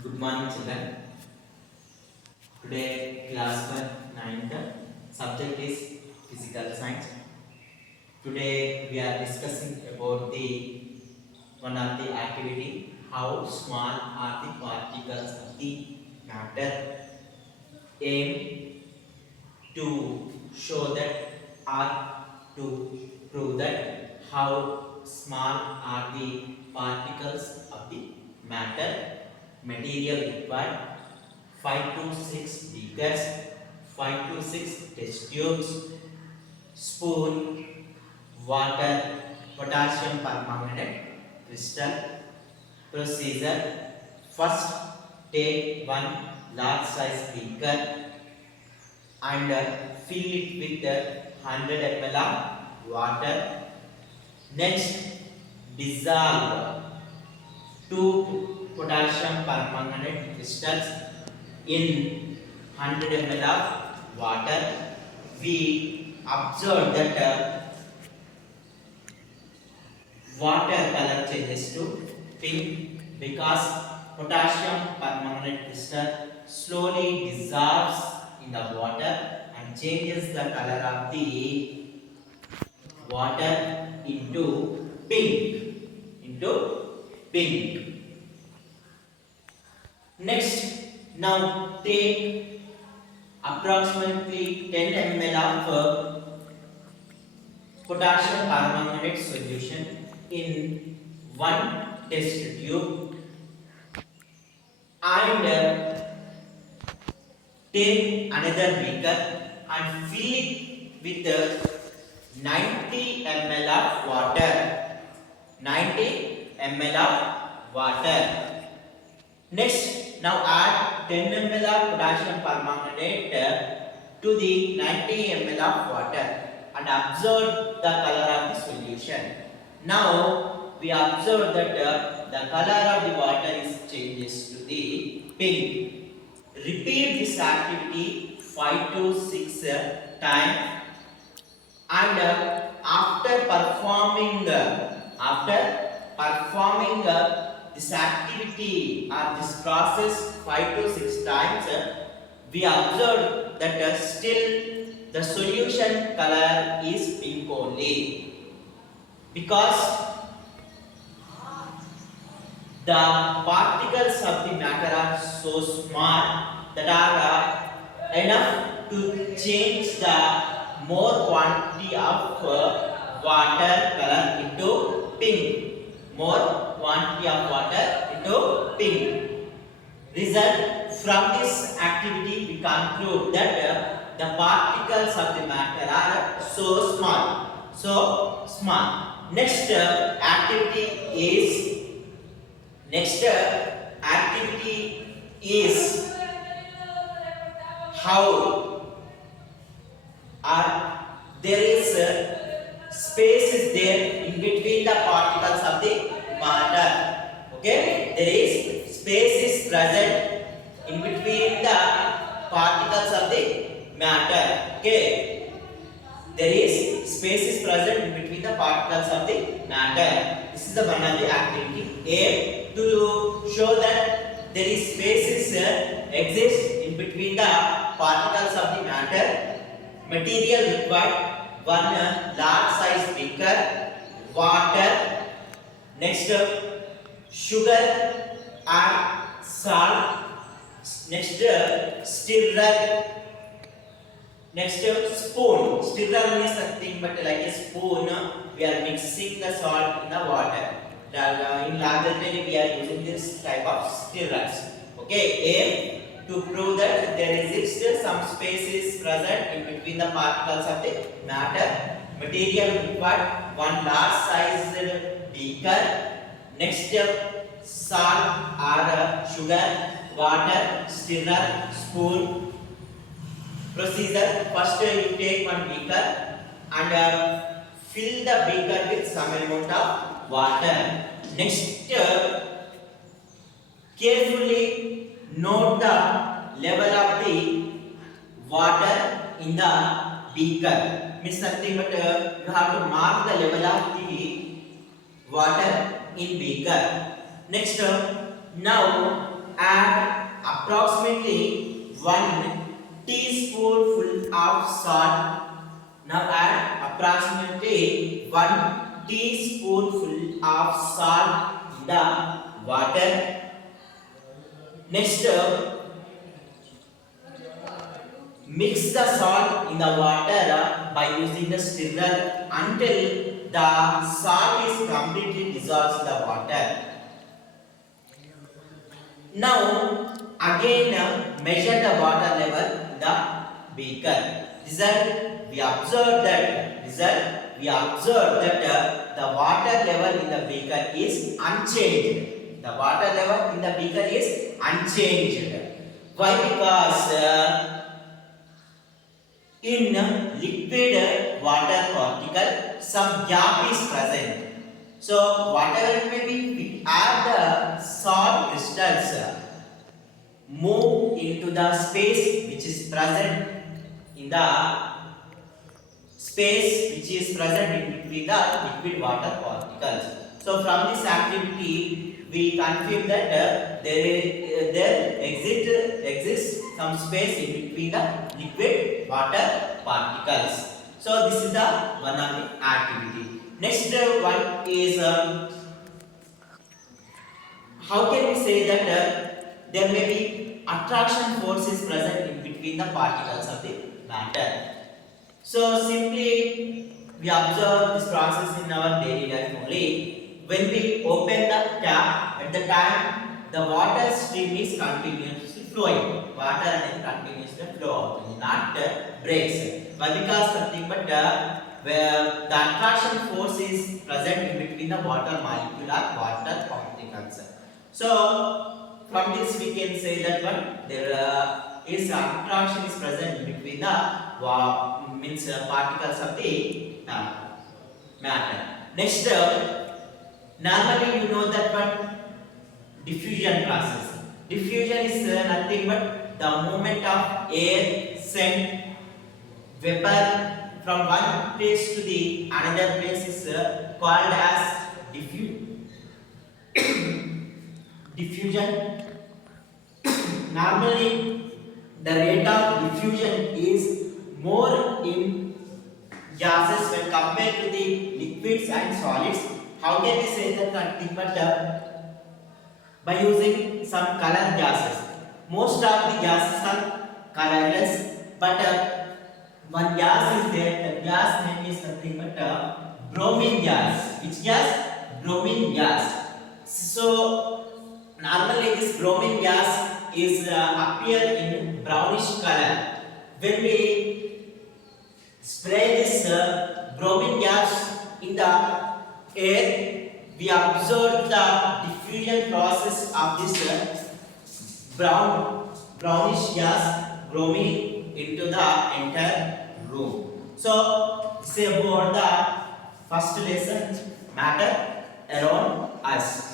Good morning, children. Today, class 1 9th subject is physical science. Today, we are discussing about the one of the activity how small are the particles of the matter. Aim to show that or to prove that how small are the particles of the matter. Material required 5 to 6 beakers, 5 to 6 test tubes, spoon, water, potassium permanganate crystal. Procedure: first, take one large size beaker and fill it with 100 ml of water. Next, dissolve 2 potassium permanganate crystals in 100 ml of water. We observe that water color changes to pink because potassium permanganate crystal slowly dissolves in the water and changes the color of the water into pink. Next, now take approximately 10 ml of potassium permanganate solution in one test tube and take another beaker and fill it with 90 ml of water. 90 ml of water. Next, now add 10 ml of potassium permanganate to the 90 ml of water and observe the color of the solution. Now we observe that the color of the water is changes to the pink. Repeat this activity 5 to 6 times and after performing this activity or this process 5 to 6 times, we observe that still the solution color is pink only because the particles of the matter are so small that are enough to change the more quantity of water color into pink. More quantity of water into pink. Result: from this activity we conclude that the particles of the matter are so small. Next activity is how there is space is there in between the particles of the matter. Okay, there is space is present in between the particles of the matter. Okay, there is space is present in between the particles of the matter. This is the one of the activity. Aim to show that there is spaces exist in between the particles of the matter. Material required: one large size beaker, water, next sugar and salt, next stirrer, next spoon. Stirrer means nothing but like a spoon. We are mixing the salt in the water. In laboratory we are using this type of stirrers. Okay, aim to prove that there exists some spaces present in between the particles of the matter. Material required: one large sized beaker, next salt or sugar, water, stirrer, spoon. Procedure: first you take one beaker and fill the beaker with some amount of water. Next, carefully note the level of the water in the beaker. Means nothing but you have to mark the level of the water in beaker. Next, now add approximately 1 teaspoonful of salt. Now add approximately 1 teaspoonful of salt in the water. Next, mix the salt in the water by using the stirrer until the salt is completely dissolved in the water. Now again measure the water level in the beaker. We observe that the water level in the beaker is unchanged. The water level in the beaker is unchanged. Why? Because in liquid water particle some gap is present. So whatever it may be, we add the salt crystals move into the space which is present in between the liquid water particles. So from this activity we confirm that there exists some space in between the liquid water particles. So this is the one of the activity. Next one is how can we say that there may be attraction forces present in between the particles of the matter. So simply we observe this process in our daily life only. When we open the tap, at the time the water stream is continuously flowing. Water and continuously flow, not breaks. Why? Because nothing but where the attraction force is present in between the water molecule or water particles. So from this we can say that there is attraction is present in between the particles of the matter. Next, normally you know that diffusion process. Diffusion is nothing but the movement of air sent vapor from one place to the another place is called as diffusion. Normally the rate of diffusion is more in gases when compared to the liquids and solids. How can we say that nothing but by using some color gases? Most of the gases are colorless, but one gas is there. The gas name is nothing but bromine gas. Which gas? Bromine gas. So normally this bromine gas is appear in brownish color. When we spray this bromine gas in the air, we observe the diffusion process of this brownish gas bromine into the entire room. So this is about the first lesson, matter around us.